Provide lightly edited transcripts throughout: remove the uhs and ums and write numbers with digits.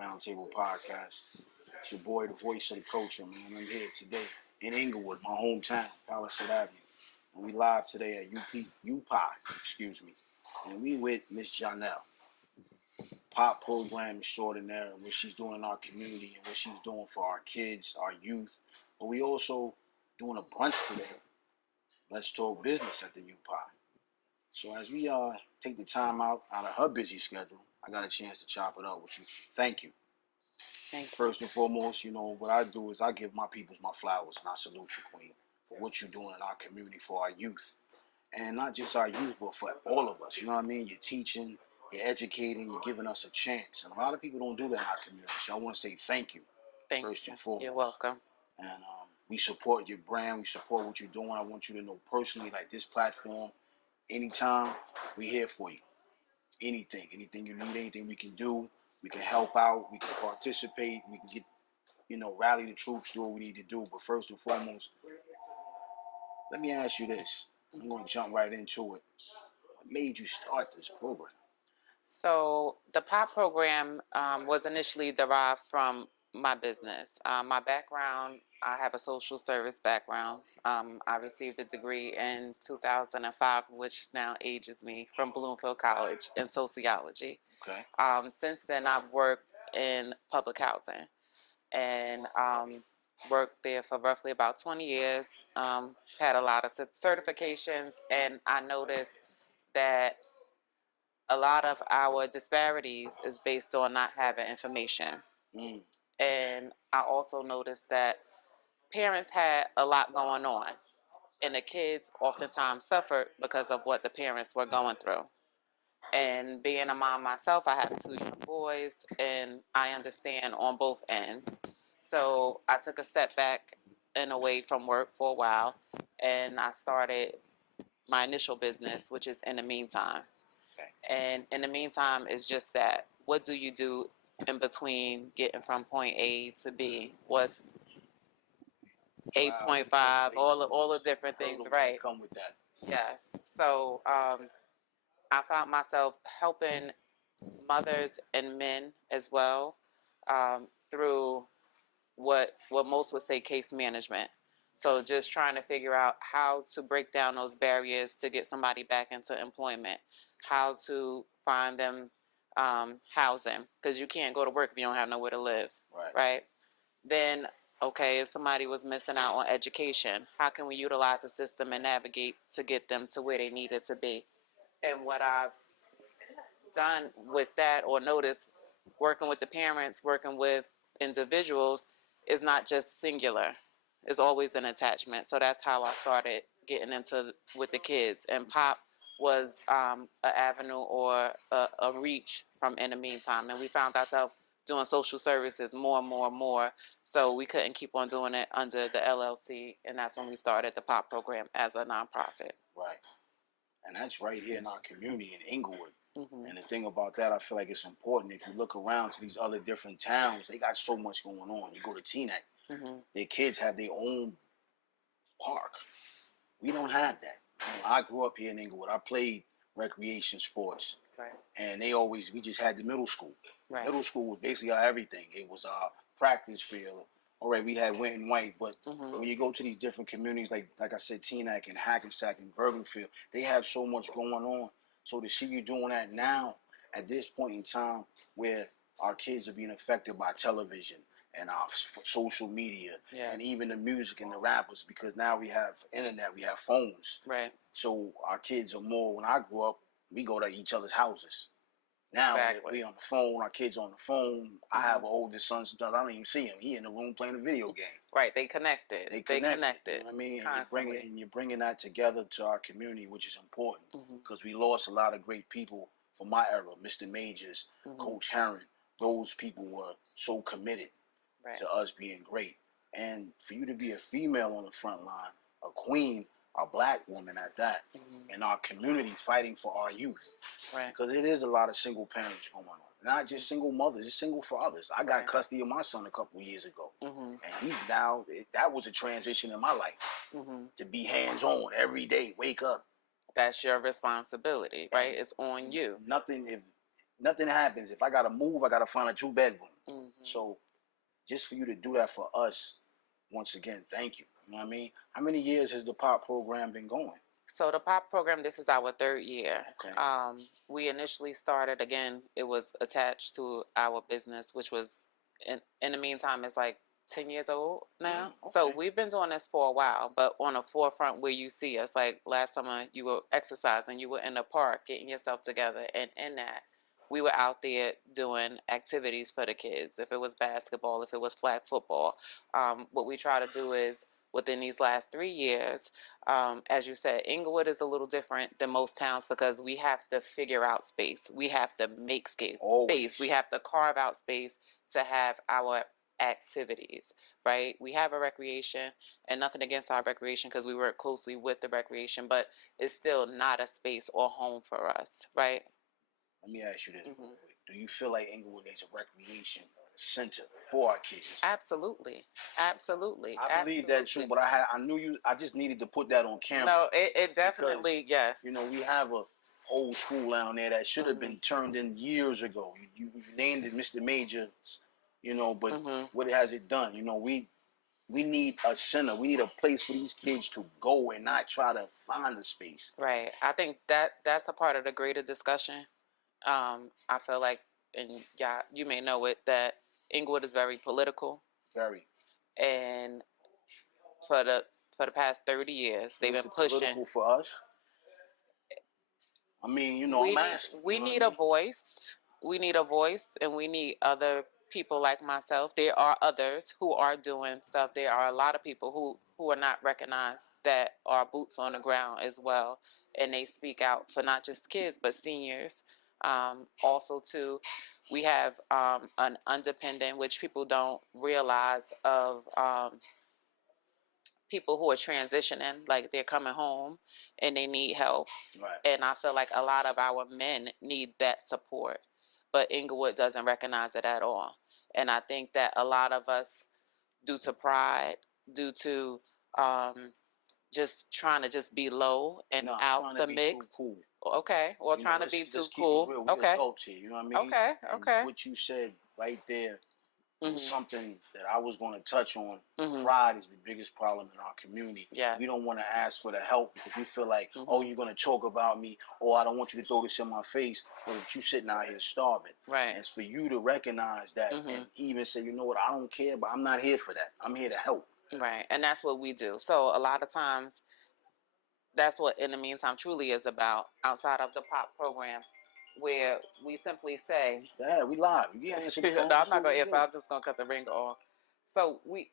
Roundtable Podcast. It's your boy, the voice of the culture, man. I'm here today in Englewood, my hometown, Palisade Avenue. And we live today at UPI, excuse me. And we with Miss Janelle, pop program extraordinaire, and what she's doing in our community and what she's doing for our kids, our youth. But we also doing a brunch today. Let's talk business at the UPI. So as we take the time out of her busy schedule, I got a chance to chop it up with you. Thank you. Thank you. First and foremost, what I do is I give my peoples my flowers, and I salute you, Queen, for what you're doing in our community for our youth. And not just our youth, but for all of us. You know what I mean? You're teaching, you're educating, you're giving us a chance. And a lot of people don't do that in our community. So I want to say thank you, first and foremost. You're welcome. And we support your brand. We support what you're doing. I want you to know personally, like this platform, anytime, we're here for you. Anything you need, anything we can do, we can help out, we can participate, we can get, rally the troops, do what we need to do. But first and foremost, let me ask you this. I'm going to jump right into it. What made you start this program? So the POP program was initially derived from my business. My background, I have a social service background. I received a degree in 2005, which now ages me, from Bloomfield College in sociology. Okay. Since then, I've worked in public housing and worked there for roughly about 20 years. Had a lot of certifications, and I noticed that a lot of our disparities is based on not having information. Mm. And I also noticed that parents had a lot going on, and the kids oftentimes suffered because of what the parents were going through. And being a mom myself, I have two young boys, and I understand on both ends. So I took a step back and away from work for a while, and I started my initial business, which is In the Meantime. Okay. And In the Meantime is just that. What do you do in between getting from point A to B? What's 8.5, all the different things, right? Come with that. Yes. So I found myself helping mothers and men as well through what most would say case management. So just trying to figure out how to break down those barriers to get somebody back into employment, how to find them housing, because you can't go to work if you don't have nowhere to live, right? Then, okay, if somebody was missing out on education, how can we utilize the system and navigate to get them to where they needed to be? And what I've done with that, or noticed working with the parents, working with individuals, is not just singular. It's always an attachment. So that's how I started getting into with the kids. And POP was an avenue or a reach from In the Meantime. And we found ourselves doing social services more and more and more. So we couldn't keep on doing it under the LLC. And that's when we started the POP program as a nonprofit. Right. And that's right here in our community in Englewood. Mm-hmm. And the thing about that, I feel like it's important. If you look around to these other different towns, they got so much going on. You go to Teaneck, their kids have their own park. We don't have that. I grew up here in Englewood. I played recreation sports. Right. And we just had the middle school. Right. Middle school was basically our everything. It was our practice field. All right, we had Went and White, but when you go to these different communities, like I said, Teaneck and Hackensack and Bergenfield, they have so much going on. So to see you doing that now, at this point in time, where our kids are being affected by television and our social media, and even the music and the rappers, because now we have internet, we have phones. Right. So our kids are more. When I grew up, we go to each other's houses. Now we on the phone, our kids on the phone. I have an oldest son. Sometimes I don't even see him. He in the room playing a video game. Right, they connected. They connected. You know what I mean? And you're bringing that together to our community, which is important, because we lost a lot of great people from my era. Mr. Majors, Coach Herron. Those people were so committed to us being great. And for you to be a female on the front line, a queen, a black woman at that, in our community fighting for our youth. Right. Because it is a lot of single parents going on. Not just single mothers, it's single fathers. I got custody of my son a couple years ago. And he's now, that was a transition in my life. To be hands-on every day, wake up. That's your responsibility, right? It's on you. If nothing happens, if I got to move, I got to find a 2-bedroom. So just for you to do that for us, once again, thank you. You know what I mean? How many years has the POP program been going? So the POP program, this is our third year. Okay. We initially started, again, it was attached to our business, which was, in the meantime, it's like 10 years old now. Okay. So we've been doing this for a while, but on a forefront where you see us, like last summer you were exercising, you were in the park getting yourself together, and in that we were out there doing activities for the kids. If it was basketball, if it was flag football, what we try to do is within these last 3 years, as you said, Englewood is a little different than most towns because we have to figure out space. We have to make space. We have to carve out space to have our activities, right? We have a recreation, and nothing against our recreation because we work closely with the recreation, but it's still not a space or home for us, right? Let me ask you this real quick. Do you feel like Englewood needs a recreation center for our kids? Absolutely. Absolutely. I believe that too, but I just needed to put that on camera. No, it definitely, because, yes. You know, we have a old school down there that should have been turned in years ago. You named it Mr. Major, you know, but what has it done? You know, we need a center. We need a place for these kids to go and not try to find a space. Right. I think that's a part of the greater discussion. I feel like, and yeah, you may know it, that Englewood is very political. Very. And for the past 30 years, they've been pushing. Political for us? I mean, you know, we need a voice. We need a voice, and we need other people like myself. There are others who are doing stuff. There are a lot of people who are not recognized that are boots on the ground as well, and they speak out for not just kids but seniors. Also, too, we have an independent, which people don't realize, of people who are transitioning, like they're coming home and they need help. Right. And I feel like a lot of our men need that support, but Englewood doesn't recognize it at all. And I think that a lot of us, due to pride, due to just trying to just be low and out the mix. Cool. Okay, or you trying know, to be too cool. We're okay. Adults here, you know what I mean? Okay, okay. And what you said right there was something that I was going to touch on. Pride is the biggest problem in our community. Yes. We don't want to ask for the help because we feel like, oh, you're going to talk about me, or I don't want you to throw this in my face, but you sitting out here starving. Right. And it's for you to recognize that and even say, you know what, I don't care, but I'm not here for that. I'm here to help. Right. And that's what we do. So a lot of times, that's what In the Meantime truly is about, outside of the POP program, where we simply say, yeah, we live. You can't answer the phone. No, I'm not going to answer. I'm just going to cut the ringer off. So we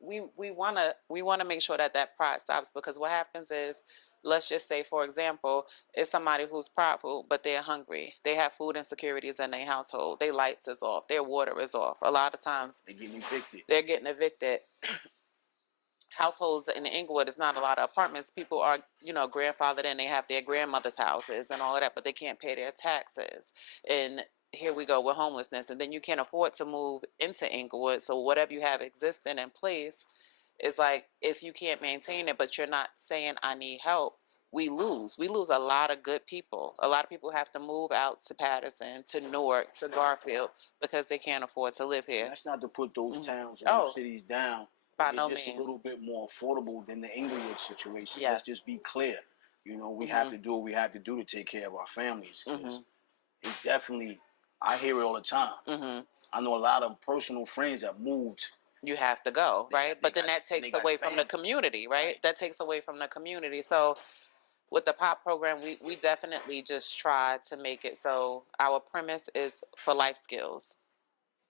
want to make sure that pride stops, because what happens is, let's just say, for example, it's somebody who's prideful, but they're hungry. They have food insecurities in their household. Their lights is off. Their water is off. A lot of times they're getting evicted. Households in Englewood, it's not a lot of apartments. People are, grandfathered in. They have their grandmother's houses and all of that, but they can't pay their taxes. And here we go with homelessness. And then you can't afford to move into Englewood. So whatever you have existing in place is like, if you can't maintain it, but you're not saying, I need help, we lose. We lose a lot of good people. A lot of people have to move out to Patterson, to Newark, to Garfield, because they can't afford to live here. And that's not to put those towns and those cities down. By they're no just means. A little bit more affordable than the Englewood situation. Yes. Let's just be clear. We have to do what we have to do to take care of our families. It definitely, I hear it all the time. I know a lot of personal friends that moved. You have to go, right? But then that takes away from the community, right? That takes away from the community. So with the POP program, we definitely just try to make it so our premise is for life skills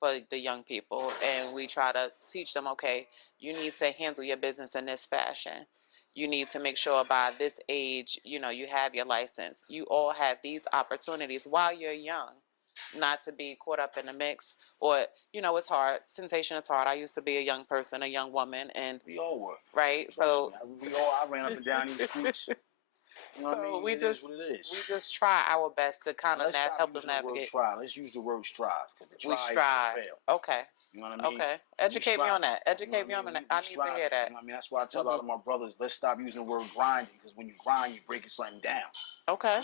for the young people, and we try to teach them, okay, you need to handle your business in this fashion. You need to make sure by this age, you have your license. You all have these opportunities while you're young, not to be caught up in the mix. Or, it's hard. Temptation is hard. I used to be a young person, a young woman, and we all were. Right? So I ran up and down these streets. You know what I mean? We just try our best to kind of help them navigate. Let's use the word strive, because the we strive. Fail. Okay. You know what I mean? Okay. Educate me on that. Educate me on that. I need to hear that. You know what I mean? That's why I tell a lot of my brothers, let's stop using the word grinding, because when you grind, you're breaking something down. Okay.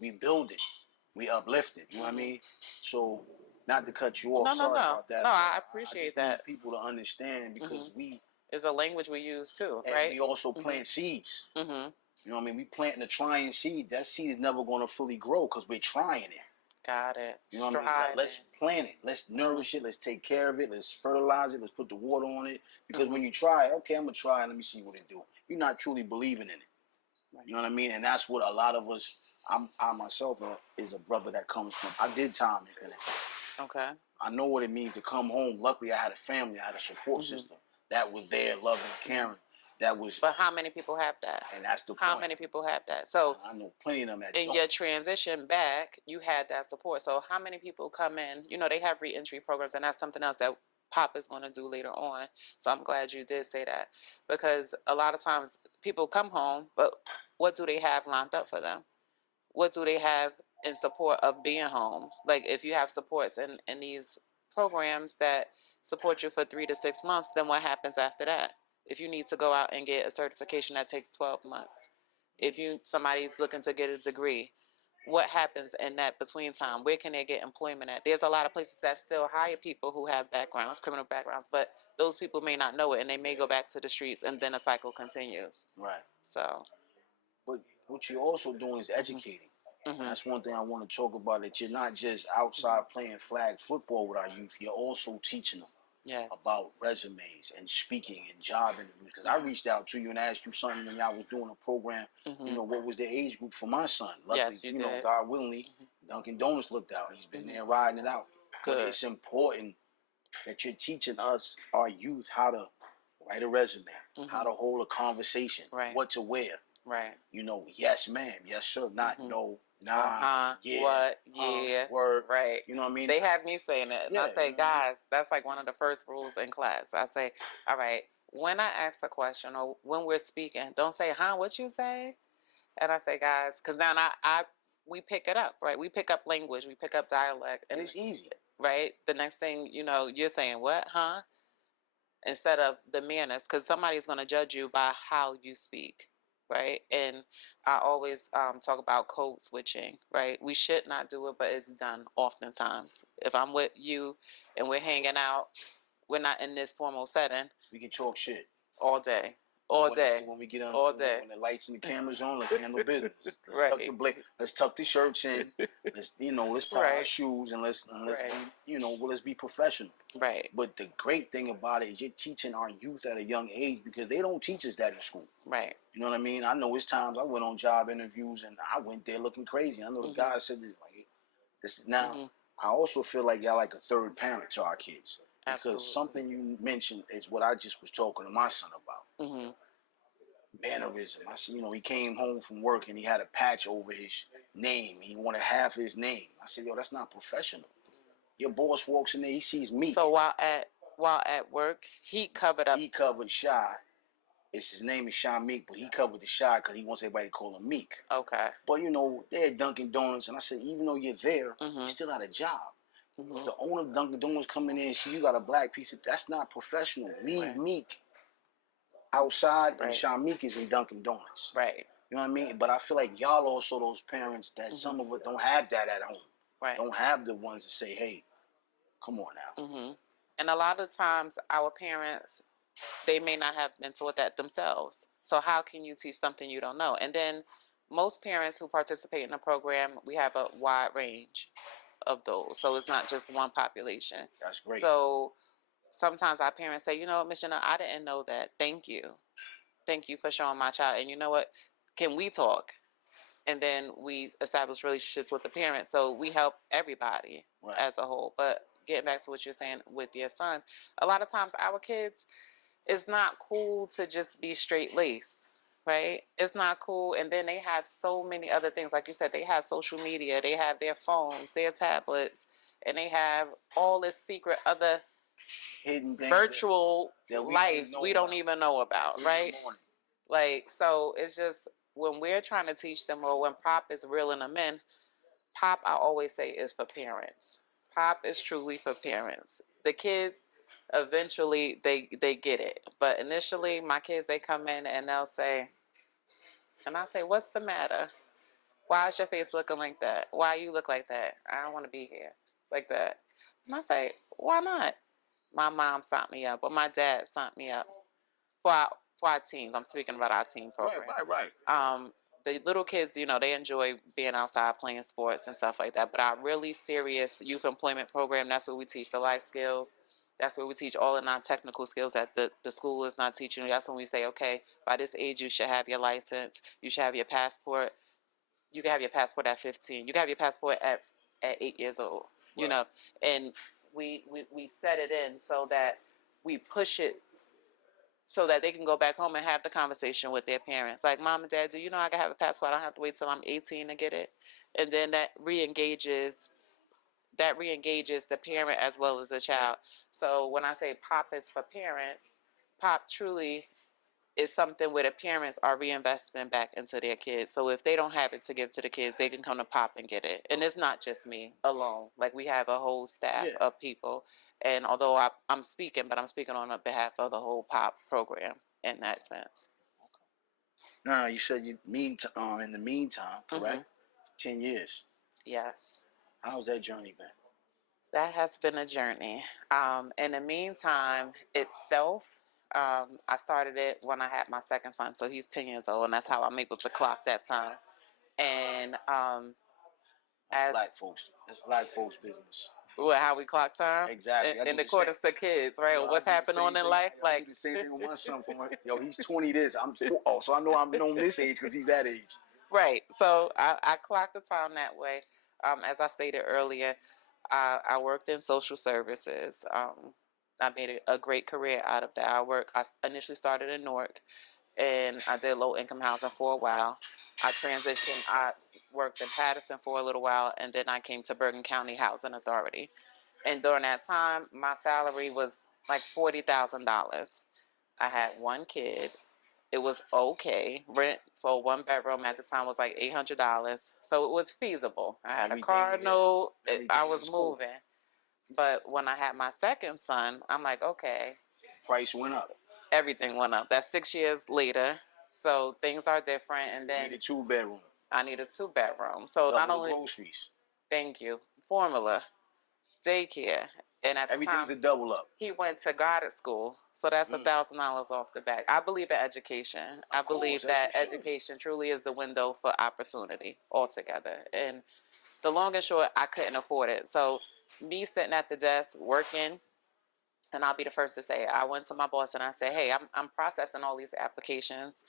We build it. We uplift it. You know what I mean? So not to cut you off. No, Sorry about that. No, I I appreciate just that. need people to understand because it's a language we use too, and right? we also plant seeds. You know what I mean? We planting a trying seed. That seed is never going to fully grow because we're trying it. Got it. You know what I mean? Let's plant it. Let's nourish it. Let's take care of it. Let's fertilize it. Let's put the water on it. Because when you try it, okay, I'm going to try it. Let me see what it do. You're not truly believing in it. Right. You know what I mean? And that's what a lot of us, I myself is a brother that comes from, I did time in it. Okay. I know what it means to come home. Luckily, I had a family. I had a support system that was there, loving and caring. That was. But how many people have that? And that's the point. How many people have that? So I know plenty of them that in your transition back, you had that support. So how many people come in? You know, they have reentry programs, and that's something else that Pop is going to do later on. So I'm glad you did say that, because a lot of times people come home, but what do they have lined up for them? What do they have in support of being home? Like, if you have supports in these programs that support you for 3 to 6 months, then what happens after that? If you need to go out and get a certification that takes 12 months, if somebody's looking to get a degree, what happens in that between time? Where can they get employment at? There's a lot of places that still hire people who have backgrounds, criminal backgrounds, but those people may not know it, and they may go back to the streets, and then a cycle continues. Right. So. But what you're also doing is educating. That's one thing I want to talk about, that you're not just outside playing flag football with our youth. You're also teaching them about resumes and speaking and job interviews. Because I reached out to you and asked you something when I was doing a program, you know, what was the age group for my son? Luckily, you know, God willingly, Dunkin' Donuts looked out. He's been there riding it out. Good. But it's important that you're teaching us, our youth, how to write a resume, how to hold a conversation, what to wear. Right. You know, yes, ma'am, yes, sir, not no, nah, yeah, what, yeah, word, right. You know what I mean? They have me saying it, and I say, guys, that's like one of the first rules in class. I say, all right, when I ask a question or when we're speaking, don't say, what you say? And I say, guys, because then we pick it up, right? We pick up language, we pick up dialect, and it's easy, right? The next thing you know, you're saying, what, instead of the manners, because somebody's going to judge you by how you speak. Right. And I always talk about code switching. Right. We should not do it, but it's done oftentimes. If I'm with you and we're hanging out, we're not in this formal setting. We can talk shit all day. All day. When we get on, all day. When the lights and the cameras on, let's handle business. Let's tuck the shirts in. Let's tie our shoes and let's be professional. Right. But the great thing about it is you're teaching our youth at a young age, because they don't teach us that in school. Right. You know what I mean? I know it's times I went on job interviews and I went there looking crazy. I know the guy said this now. I also feel like y'all like a third parent to our kids. Because something you mentioned is what I just was talking to my son about. Mannerism. I said, he came home from work and he had a patch over his name. He wanted half his name. I said, yo, that's not professional. Your boss walks in there, he sees me. So while at work, he covered up. He covered Shy. His name is Shy Meek, but he covered the Shy because he wants everybody to call him Meek. Okay. But they're at Dunkin' Donuts, and I said, even though you're there, you still had a job. The owner of Dunkin' Donuts coming in and see you got a black piece that's not professional. Leave Meek outside, and Shamik is in Dunkin' Donuts. Right. You know what I mean? But I feel like y'all also those parents that some of us don't have that at home. Right. Don't have the ones that say, hey, come on now. And a lot of times our parents, they may not have been taught that themselves. So how can you teach something you don't know? And then most parents who participate in the program, we have a wide range of those. So it's not just one population. That's great. So sometimes our parents say, Miss Jenna, I didn't know that. Thank you. Thank you for showing my child. And you know what? Can we talk? And then we establish relationships with the parents. So we help everybody as a whole. But getting back to what you're saying with your son, a lot of times our kids, it's not cool to just be straight laced. Right? It's not cool. And then they have so many other things. Like you said, they have social media, they have their phones, their tablets, and they have all this secret other hidden virtual lives we don't even know about, right? Like, so it's just when we're trying to teach them, or when Pop is reeling them in, Pop, I always say, is for parents. Pop is truly for parents. The kids, eventually they get it, but initially my kids, they come in and they'll say, and I'll say, what's the matter? Why is your face looking like that? Why you look like that? I don't want to be here like that. And I say, why not? My mom signed me up, or my dad signed me up for our teams. I'm speaking about our team program. Right. The little kids, they enjoy being outside playing sports and stuff like that. But our really serious youth employment program, that's where we teach the life skills. That's where we teach all the non-technical skills that the school is not teaching you. That's when we say, okay, by this age, you should have your license. You should have your passport. You can have your passport at 15. You can have your passport at 8 years old. Right. And we set it in so that we push it so that they can go back home and have the conversation with their parents. Like, Mom and Dad, do you know I can have a passport? I don't have to wait till I'm 18 to get it. And then that re-engages the parent as well as the child. So when I say POP is for parents, POP truly is something where the parents are reinvesting back into their kids. So if they don't have it to give to the kids, they can come to POP and get it. And it's not just me alone. Like, we have a whole staff of people. And although I'm speaking, but I'm speaking on behalf of the whole POP program in that sense. Now, you said in the meantime, correct? 10 years. Yes. How's that journey been? That has been a journey. In the meantime, itself, I started it when I had my second son. So he's 10 years old, and that's how I'm able to clock that time. And as black folks business. How we clock time? Exactly. In accordance to kids, right? Or what's happening on in life? I do the same thing with my son. He's 20 this. I'm 4. Oh, so I know I'm known this age because he's that age. Right. So I clock the time that way. As I stated earlier, I worked in social services. I made a great career out of that. I initially started in Newark, and I did low income housing for a while. I transitioned. I worked in Patterson for a little while, and then I came to Bergen County Housing Authority. And during that time, my salary was like $40,000. I had one kid. It was okay. Rent for a 1-bedroom at the time was like $800, so it was feasible. I had a car note. I was moving. But when I had my second son, I'm like, okay. Price went up. Everything went up. That's 6 years later. So things are different. And then I need a 2-bedroom. I need a 2-bedroom. So double not only groceries. Thank you. Formula, daycare, and at everything's the time, a double up. He went to guided school, so that's $1,000 off the back. I believe in education. I believe that education truly is the window for opportunity altogether. And the long and short, I couldn't afford it. So me sitting at the desk working, and I'll be the first to say, I went to my boss and I said, hey, I'm processing all these applications,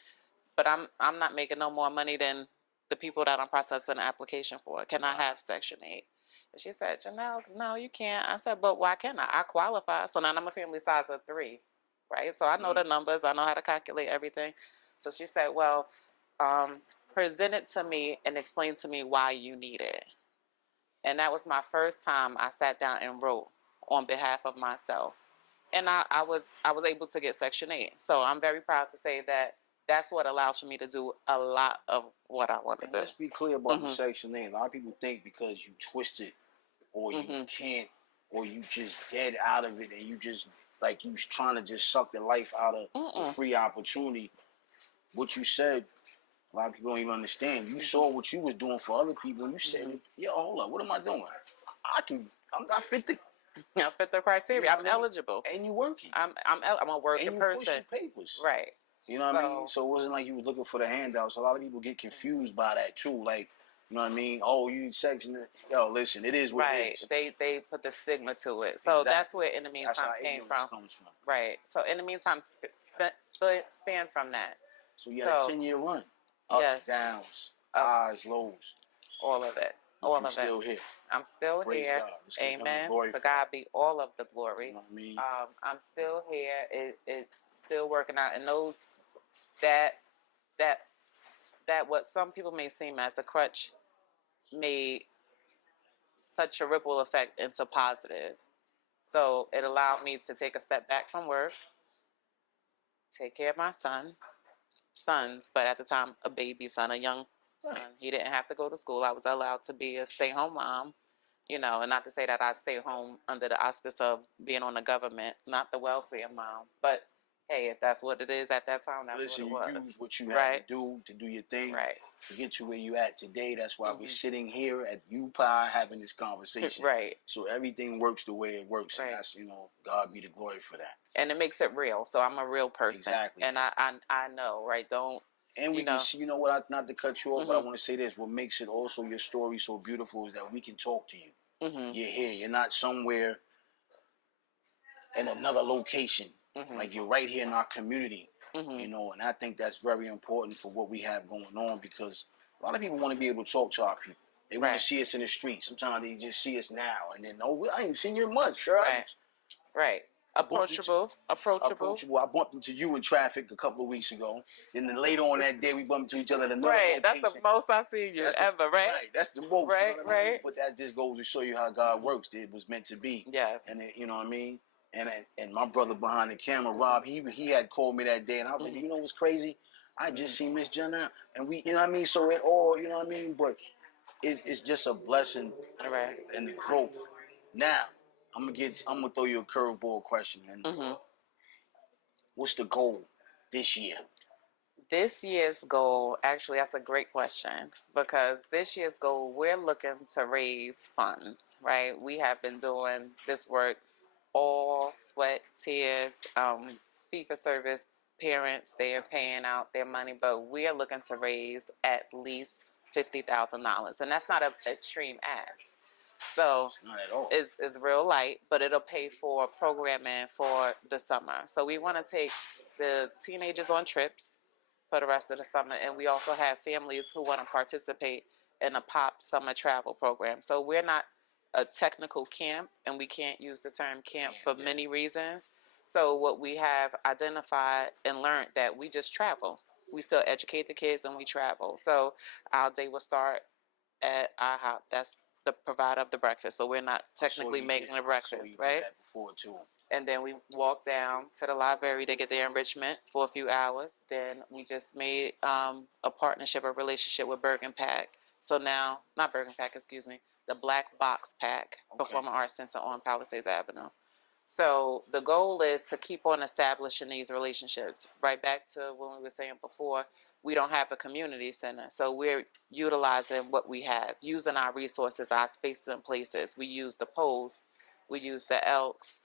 but I'm not making no more money than the people that I'm processing the application for. Can I have Section 8? And she said, Janelle, no, you can't. I said, but why can't I? I qualify. So now I'm a family size of 3, right? So I know the numbers. I know how to calculate everything. So she said, well, present it to me and explain to me why you need it. And that was my first time I sat down and wrote on behalf of myself. And I was able to get Section 8. So I'm very proud to say that that's what allows for me to do a lot of what I want to do. Let's be clear about the Section 8. A lot of people think because you twisted or you can't or you just dead out of it and you just like you trying to just suck the life out of the free opportunity. What you said, a lot of people don't even understand. You saw what you was doing for other people and you said, yo, hold up, what am I doing? I fit the criteria. You know I'm eligible. And you working. I'm a working person. And you pushing papers. Right. You know what I mean? So it wasn't like you was looking for the handouts. A lot of people get confused by that too. Like, you know what I mean? Oh, you Section. Yo, listen, it is what it is. They put the stigma to it. So that's where In the Meantime came from. Right. So In the Meantime span from that. So you had a 10-year run. Ups, downs, highs, lows. All of it. All of it. Still here. I'm still Praise here. God. Amen. To God be all of the glory. You know what I mean? I'm still here. It's still working out. And those that what some people may seem as a crutch made such a ripple effect into positive. So it allowed me to take a step back from work, take care of my sons, but at the time a baby son, a young son. He didn't have to go to school. I was allowed to be a stay-home mom, and not to say that I stay home under the auspice of being on the government, not the welfare mom, but hey, if that's what it is at that time, that's Listen, what it you was. use what you had Right. to do your thing, Right. to get you where you at today. That's why we're sitting here at UPI having this conversation. Right. So everything works the way it works, and Right. that's, God be the glory for that. And it makes it real. So I'm a real person. Exactly. And I know, right? Don't. And we can see, you know what? Not to cut you off, but I want to say this: what makes it also your story so beautiful is that we can talk to you. You're here. You're not somewhere in another location. Like, you're right here in our community. And I think that's very important for what we have going on, because a lot of people want to be able to talk to our people. They want to see us in the street. Sometimes they just see us now, and then, I ain't seen you in months, girl. Right. Approachable. I bumped into you in traffic a couple of weeks ago. And then later on that day, we bumped into each other at another location. That's the most I've seen you ever, right? Right, that's the most. Right, you know what I mean? But that just goes to show you how God works. It was meant to be. Yes. And you know what I mean? And my brother behind the camera, Rob, he had called me that day, and I was like, you know what's crazy? I just seen Miss Jenna, and we, you know what I mean? So it all, you know what I mean? But it's just a blessing, right, and the growth. Now, I'm gonna throw you a curveball question, man. What's the goal this year? This year's goal, actually, that's a great question, because this year's goal, we're looking to raise funds, right? We have been doing this work all sweat, tears, fee for service. Parents, they are paying out their money, but we are looking to raise at least $50,000, and that's not an extreme ask. So it's real light, but it'll pay for programming for the summer. So we want to take the teenagers on trips for the rest of the summer, and we also have families who want to participate in a POP summer travel program. So we're not a technical camp, and we can't use the term camp for many reasons. So what we have identified and learned, that we just travel. We still educate the kids, and we travel. So our day will start at IHOP. That's the provider of the breakfast. So we're not technically making the breakfast, right? That before too. And then we walk down to the library to get their enrichment for a few hours. Then we just made a partnership, a relationship with Bergen Pack. So now, not Bergen Pack, excuse me, the Black Box Pack, Performing Arts Center on Palisades Avenue. So the goal is to keep on establishing these relationships. Right back to when we were saying before, we don't have a community center. So we're utilizing what we have, using our resources, our spaces and places. We use the Post, we use the Elks.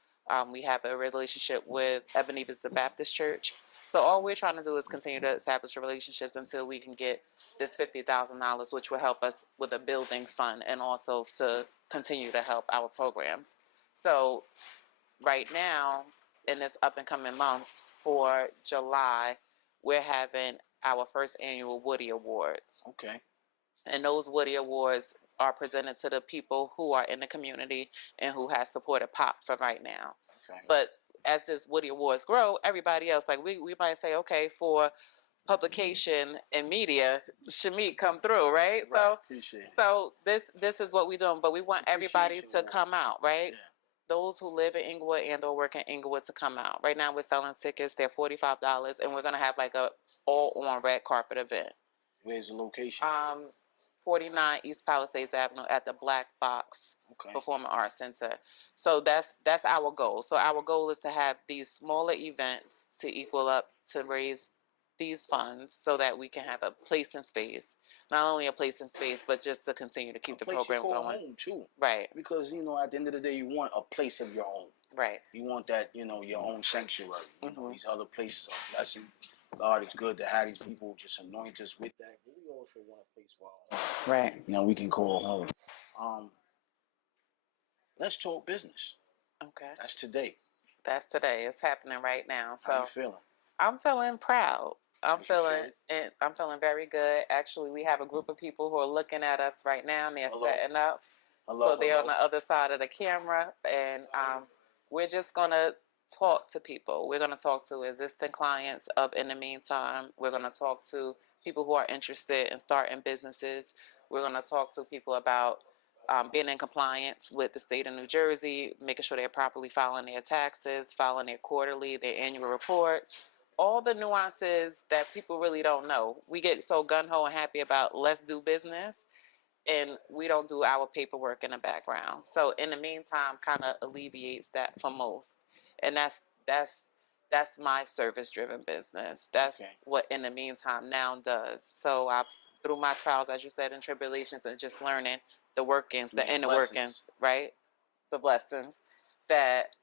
We have a relationship with Ebenezer Baptist Church. So all we're trying to do is continue to establish relationships until we can get this $50,000, which will help us with a building fund, and also to continue to help our programs. So right now, in this up and coming months, for July, we're having our first annual Woody Awards. Okay. And those Woody Awards are presented to the people who are in the community and who has supported POP for right now. Okay. But as this Woody Awards grow, everybody else, like we might say, okay, for publication and media, Shamik come through, right? Appreciate it. So this is what we're doing, but we want everybody to come out, right? Yeah. Those who live in Englewood and or work in Englewood to come out. Right now we're selling tickets. They're $45, and we're gonna have like a all on red carpet event. Where's the location? 49 East Palisades Avenue at the Black Box Performing Arts Center. So that's our goal. So our goal is to have these smaller events to equal up to raise these funds so that we can have a place and space. Not only a place and space, but just to continue to keep the program going. Home too. Right. Because, at the end of the day, you want a place of your own. Right. You want that, your own sanctuary. These other places are blessing. God is good to have these people just anoint us with that. But we also want a place for our own. Right. We can call home. Let's talk business. Okay. That's today. That's today. It's happening right now. So how you feeling? I'm feeling proud. I'm feeling very good. Actually, we have a group of people who are looking at us right now, and they're setting up. So they're on the other side of the camera, and we're just gonna talk to people. We're gonna talk to existing clients of In the Meantime. We're gonna talk to people who are interested in starting businesses. We're gonna talk to people about being in compliance with the state of New Jersey, making sure they're properly filing their taxes, filing their quarterly, their annual reports. All the nuances that people really don't know. We get so gung-ho and happy about let's do business, and we don't do our paperwork in the background. So In the Meantime kind of alleviates that for most. And that's that's my service-driven business. That's what In the Meantime Now does. So through my trials, as you said, and tribulations, and just learning the workings, the inner workings, right? The blessings, that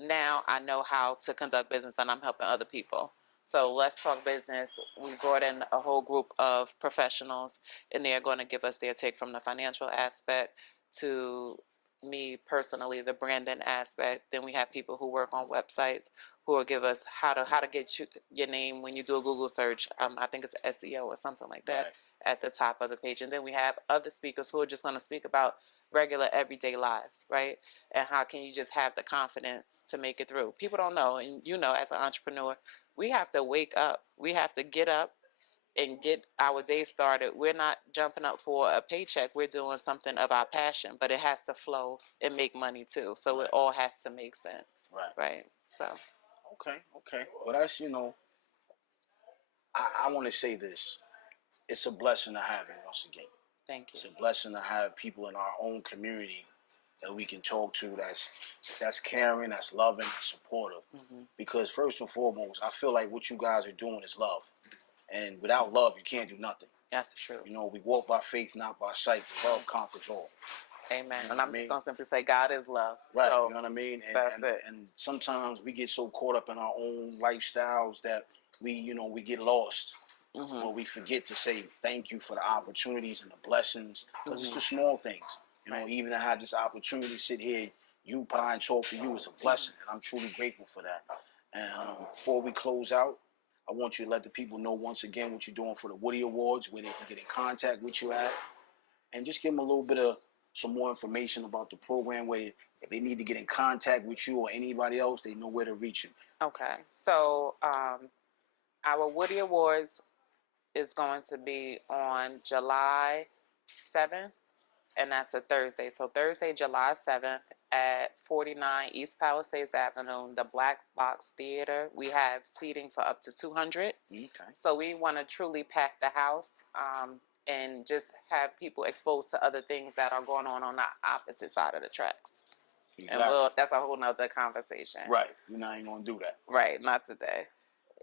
now I know how to conduct business, and I'm helping other people. So Let's Talk Business, we brought in a whole group of professionals, and they're going to give us their take from the financial aspect to me personally, the branding aspect. Then we have people who work on websites who will give us how to get your name when you do a Google search. I think it's SEO or something like that at the top of the page. And then we have other speakers who are just going to speak about regular everyday lives, right? And how can you just have the confidence to make it through? People don't know, and as an entrepreneur, we have to wake up. We have to get up and get our day started. We're not jumping up for a paycheck. We're doing something of our passion, but it has to flow and make money too. So it all has to make sense. Right. So. Okay. Well, that's, I want to say this. It's a blessing to have you once again. Thank you. It's a blessing to have people in our own community that we can talk to that's caring, that's loving, that's supportive. Mm-hmm. Because first and foremost, I feel like what you guys are doing is love. And without love, you can't do nothing. That's true. We walk by faith, not by sight. Love conquers all. Amen. And I'm just going to simply say God is love. Right. So, you know what I mean? And sometimes we get so caught up in our own lifestyles that we get lost. Mm-hmm. But we forget to say thank you for the opportunities and the blessings, because it's the small things. Even to have this opportunity to sit here, UPI, and talk to you is a blessing, and I'm truly grateful for that. And before we close out, I want you to let the people know once again what you're doing for the Woody Awards, where they can get in contact with you at, and just give them a little bit of some more information about the program, where if they need to get in contact with you or anybody else, they know where to reach you. Okay. So our Woody Awards is going to be on July 7th, and that's a Thursday. So Thursday, July 7th at 49 East Palisades Avenue, the Black Box Theater. We have seating for up to 200. Okay. So we want to truly pack the house and just have people exposed to other things that are going on the opposite side of the tracks. Exactly. And that's a whole nother conversation. Right. We're not even going to do that. Right. Not today.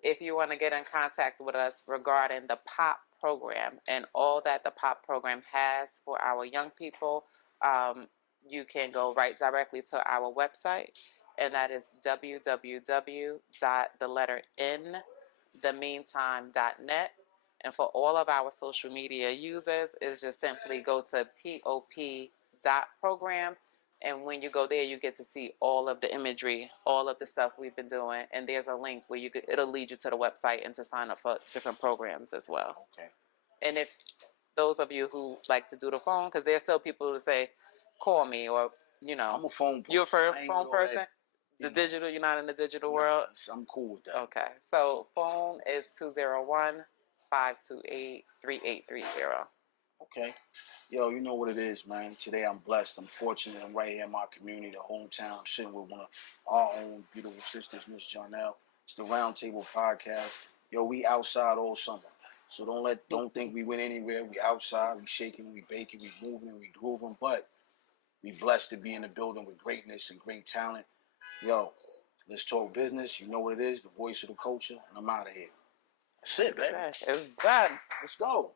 If you want to get in contact with us regarding the POP program and all that the POP program has for our young people, you can go right directly to our website, and that is www.themeantime.net. And for all of our social media users, is just simply go to pop.program. And when you go there, you get to see all of the imagery, all of the stuff we've been doing. And there's a link where it'll lead you to the website and to sign up for different programs as well. Okay. And if those of you who like to do the phone, because there's still people who say, call me, or, I'm a phone person. You're a phone person? Digital, you're not in the digital world? I'm cool with that. Okay. So phone is 201-528-3830. Okay. Yo, you know what it is, man. Today I'm blessed. I'm fortunate. I'm right here in my community, the hometown. I'm sitting with one of our own beautiful sisters, Miss Jonelle. It's the Roundtable Podcast. Yo, we outside all summer. So don't think we went anywhere. We outside, we shaking, we baking, we moving, we grooving. But we blessed to be in the building with greatness and great talent. Yo, let's talk business. You know what it is, the voice of the culture. And I'm out of here. That's it, baby. It's done. Let's go.